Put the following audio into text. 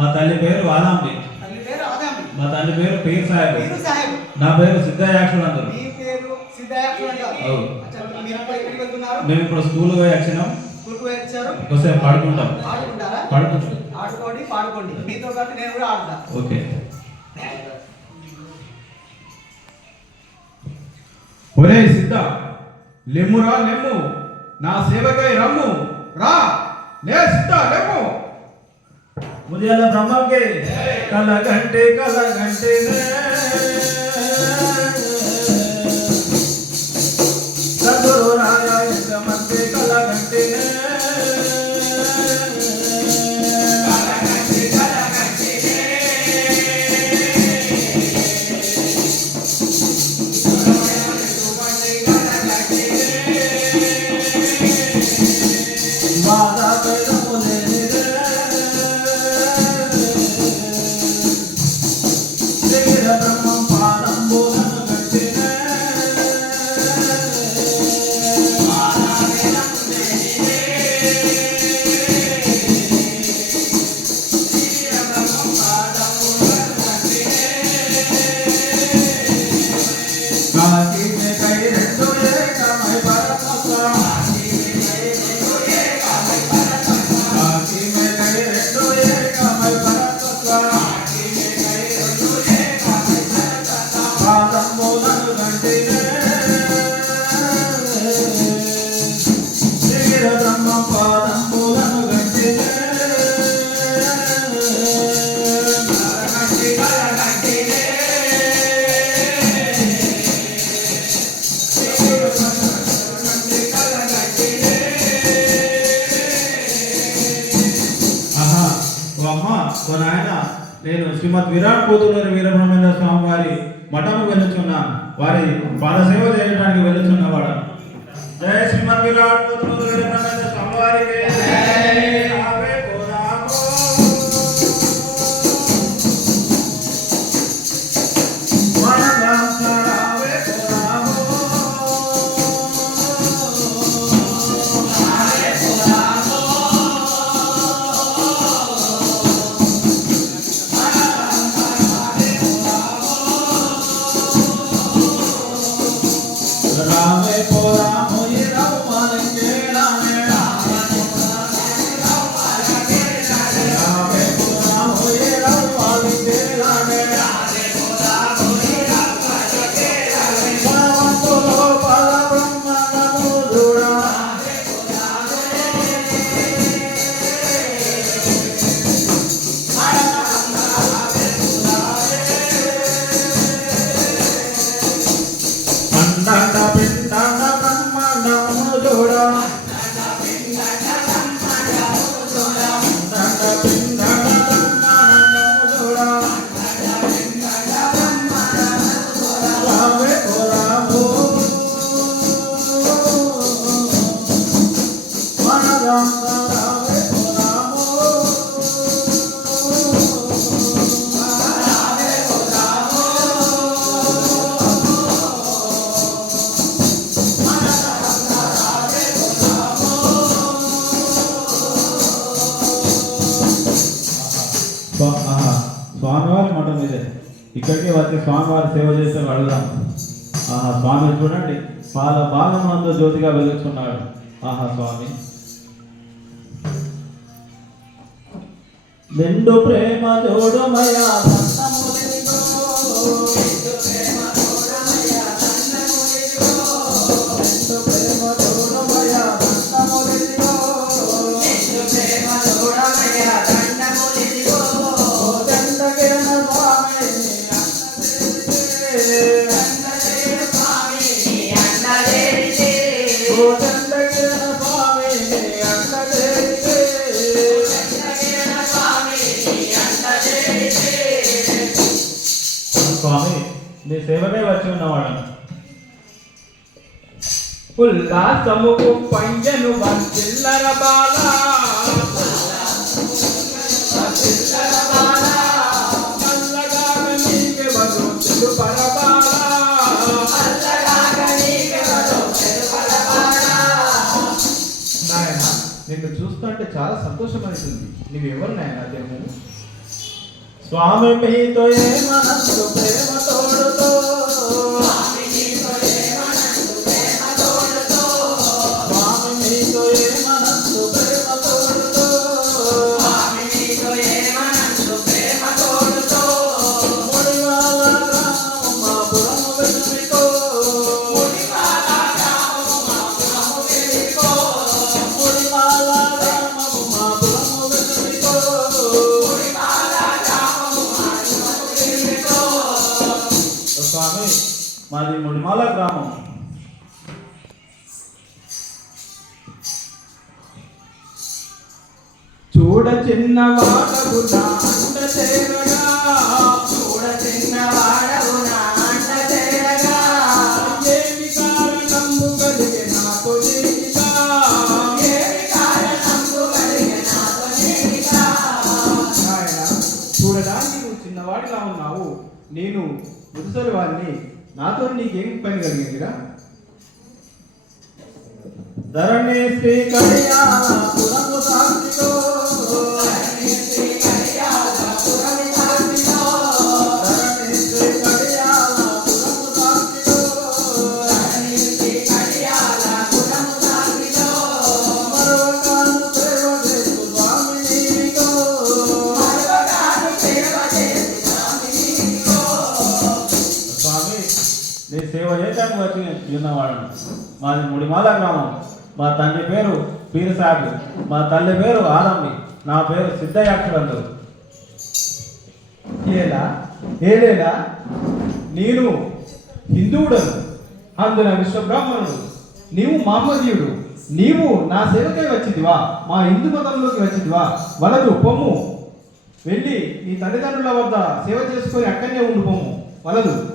మా తల్లి పేరు వాదాంబి తల్లి పేరు ఆదాంబి. మా తండ్రి పేరు పీర్ సాహెబ్. నా పేరు సిద్ధయాక్షులందరు. మీ పేరు సిద్ధయాక్షులు అంటారు మేము ఇప్పుడు స్కూల్ పోయి వచ్చినాం. స్కూల్కి వచ్చారు. ఒకసేపు పడుకుంటాం. ఆడుకోండి పాడుకోండి. మీతో పాటు నేను కూడా ఆడుతా. ఓకే. ఒరే సిద్ధ లెమ్మురా లెమ్ము. నా సేవకై రమ్ము. రా. లే సిద్ధ లెమ్ము. मुझे ब्रह्मा के कल घंटे कल घंटे में। ఓ అమ్మ ఓ నాయన నేను శ్రీమద్ విరాట్ పోతులూరి వీరబ్రహ్మేంద్ర స్వామి వారి మఠము వెళ్ళుచున్నాను వారి పాదసేవ చేయడానికి వెళ్ళుచున్నవాడు జయ శ్రీమద్ విరాట్ పోతులూరి వీరబ్రహ్మేంద్ర స్వామి వారికి. అండండ పిండండ బ్రహ్మాండము చూడా అండండ పిండండ బ్రహ్మాండము చూడా స్వామివారి మఠం ఇదే. ఇక్కడికి వచ్చి స్వామివారి సేవ చేస్తే అడుగుదాం ఆహా స్వామి చూడండి. పాల బాలమందు జ్యోతిగా వెలుగుతున్నాడు. ఆహా స్వామి. నిండు ప్రేమ జోడమయా నీ సేవకే వచ్చి ఉన్నవాడు. ఉల్లాసముకు పంజను చిల్లర బాల. చల్లగాక నీకే వదు పరబాల నిన్ను చూస్తుంటే చాలా సంతోషం అనిపిస్తుంది నీవెవరు నాయన దేవుడు? స్వామి మీతో ఏమనస్సు ప్రేమ తోడుతో మాది ముడిమాల గ్రామం. చూడ చిన్నవాడవు నా అండ చేరగా. చూడ చిన్నవాడవు నా అండ చేరగా. ఏమి కారణము ఏమి కారణము నాయన చూడడానికి నువ్వు చిన్నవాడిగా ఉన్నావు. నేను ముదుసలి వారిని నాతో నీకేం పని కలిగిందిరా? ధరణి శ్రీ కళ్యాణ సేవ చేయటానికి వచ్చి ఉన్నవాడు మాది ముడిమాల గ్రామం. మా తండ్రి పేరు పీరసాగి మా తల్లి పేరు ఆలంబి నా పేరు సిద్ధయాక్షరందు ఏలా? ఏలేలా? నేను హిందువుడను. అందున విశ్వబ్రాహ్మణుడు. నీవు మహమ్మదీయుడు. నీవు నా సేవకే వచ్చిదివా మా హిందూ మతంలోకి వచ్చిందివా వలదు పొమ్ము. వెళ్ళి నీ తల్లిదండ్రుల వద్ద సేవ చేసుకొని అక్కడనే ఉండు పొమ్ము. వలదు.